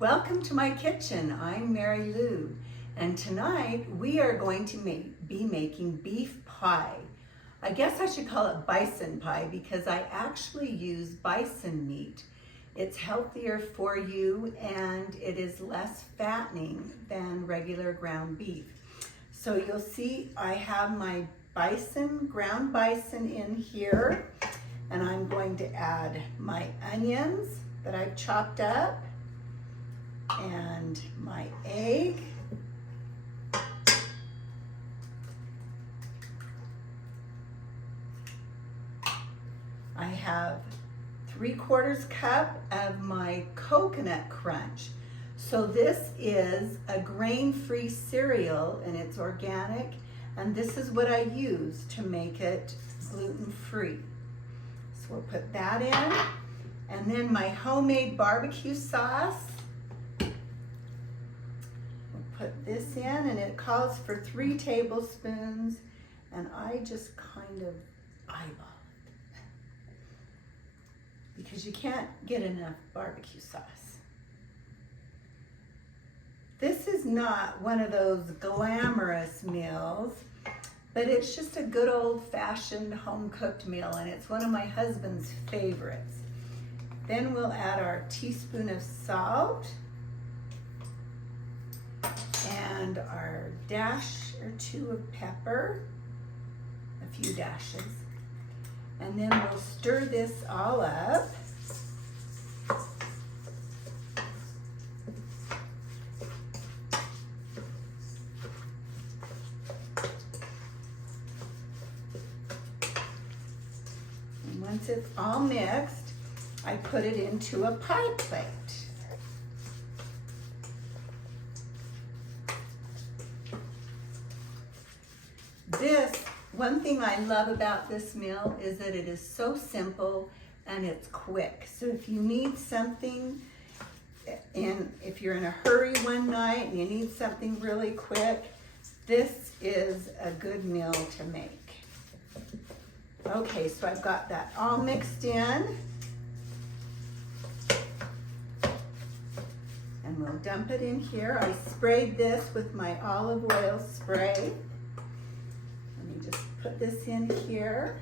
Welcome to my kitchen. I'm Mary Lou, and tonight we are going to be making beef pie. I guess I should call it bison pie because I actually use bison meat. It's healthier for you and it is less fattening than regular ground beef. So you'll see I have my ground bison in here, and I'm going to add my onions that I've chopped up and my egg. I have 3/4 cup of my coconut crunch. So this is a grain-free cereal and it's organic, and this is what I use to make it gluten-free. So we'll put that in, and then my homemade barbecue sauce. Put this in, and it calls for 3 tablespoons, and I just kind of eyeball it because you can't get enough barbecue sauce. This is not one of those glamorous meals, but it's just a good old-fashioned home-cooked meal, and it's one of my husband's favorites. Then we'll add our teaspoon of salt and our dash or 2 of pepper, a few dashes, and then we'll stir this all up. And once it's all mixed, I put it into a pie plate. One thing I love about this meal is that it is so simple and it's quick. So if you need something, if you're in a hurry one night and you need something really quick, this is a good meal to make. Okay, so I've got that all mixed in. And we'll dump it in here. I sprayed this with my olive oil spray. Put this in here.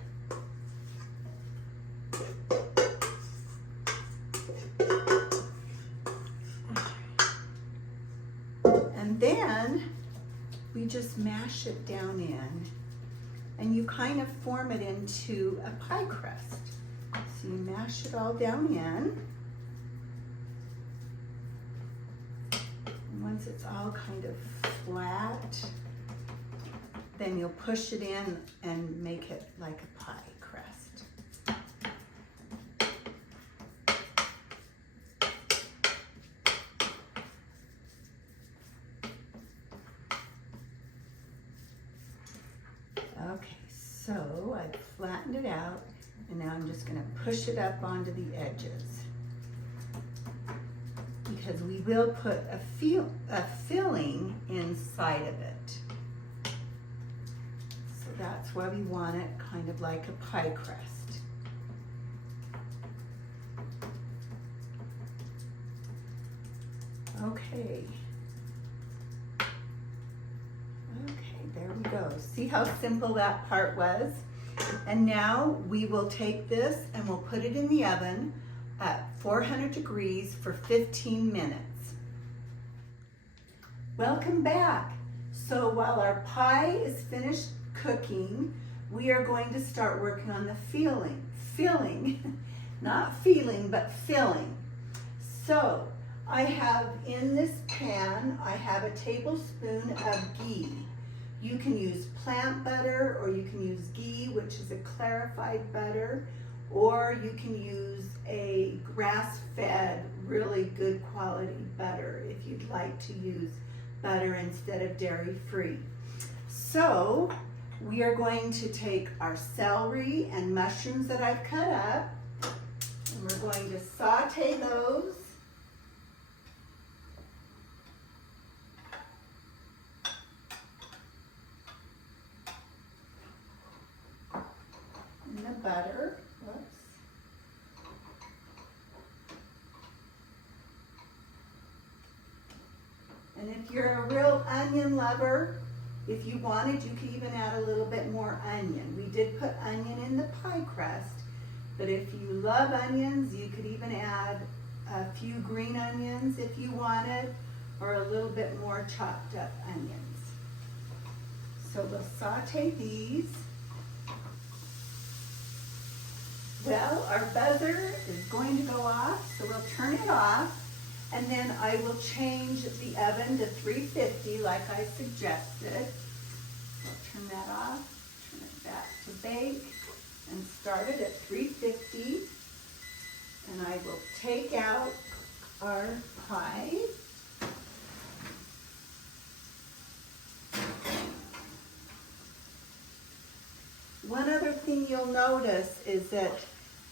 And then we just mash it down in, and you kind of form it into a pie crust. So you mash it all down in. And once it's all kind of flat, then you'll push it in and make it like a pie crust. Okay, so I've flattened it out, and now I'm just going to push it up onto the edges, because we will put a filling inside of it. That's why we want it kind of like a pie crust. Okay. Okay, there we go. See how simple that part was? And now we will take this and we'll put it in the oven at 400 degrees for 15 minutes. Welcome back. So while our pie is finished cooking, we are going to start working on the filling, not feeling, but filling. So I have in this pan, I have a tablespoon of ghee. You can use plant butter, or you can use ghee, which is a clarified butter, or you can use a grass-fed, really good quality butter if you'd like to use butter instead of dairy-free. So we are going to take our celery and mushrooms that I've cut up, and we're going to saute those. In the butter. Whoops. And if you're a real onion lover, if you wanted, you could even add a little bit more onion. We did put onion in the pie crust, but if you love onions, you could even add a few green onions if you wanted, or a little bit more chopped up onions. So we'll saute these. Well, our buzzer is going to go off, so we'll turn it off, and then I will change the oven to 350 like I suggested. I'll turn that off, turn it back to bake, and start it at 350. And I will take out our pie. One other thing you'll notice is that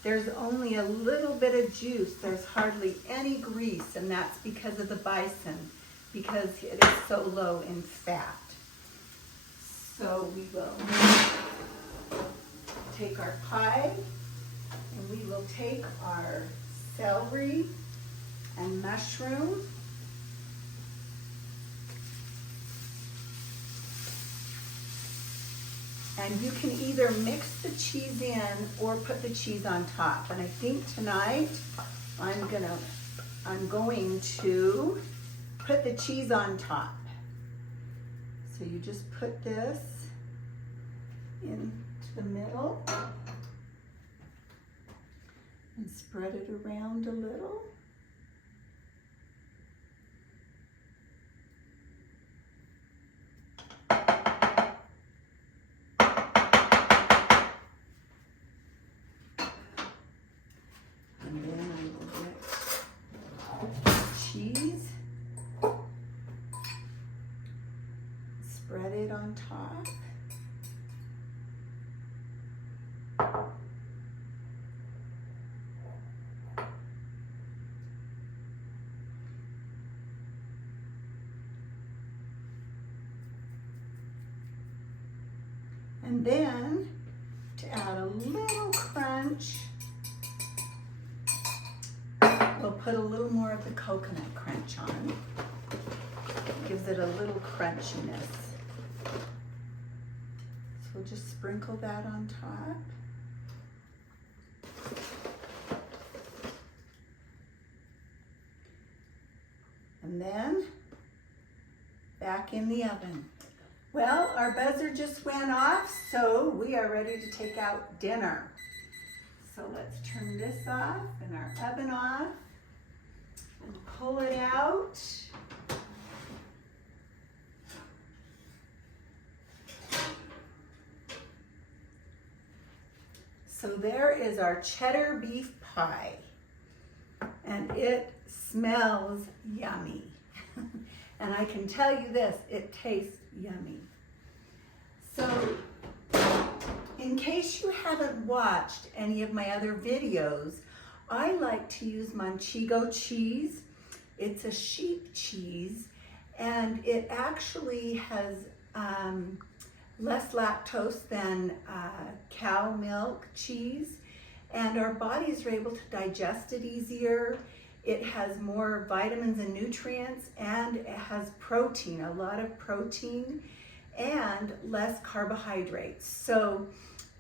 there's only a little bit of juice. There's hardly any grease, and that's because of the bison, because it is so low in fat. So we will take our pie, and we will take our celery and mushroom. And you can either mix the cheese in or put the cheese on top. And I think tonight I'm going to put the cheese on top. So you just put this into the middle and spread it around a little. And then I will get cheese, spread it on top. And then, to add a little crunch, we'll put a little more of the coconut crunch on. It gives it a little crunchiness. So we'll just sprinkle that on top. And then, back in the oven. Well, our buzzer just went off, so we are ready to take out dinner. So let's turn this off and our oven off and pull it out. So there is our cheddar beef pie, and it smells yummy. And I can tell you this, it tastes yummy. So, in case you haven't watched any of my other videos, I like to use Manchego cheese. It's a sheep cheese, and it actually has less lactose than cow milk cheese, and our bodies are able to digest it easier. It has more vitamins and nutrients, and it has protein, a lot of protein, and less carbohydrates. So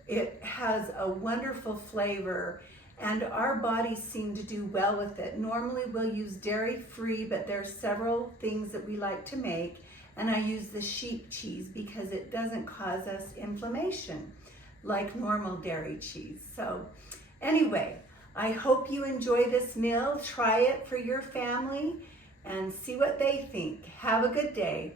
it has a wonderful flavor, and our bodies seem to do well with it. Normally we'll use dairy-free, but there's several things that we like to make, and I use the sheep cheese because it doesn't cause us inflammation like normal dairy cheese. So anyway, I hope you enjoy this meal. Try it for your family and see what they think. Have a good day.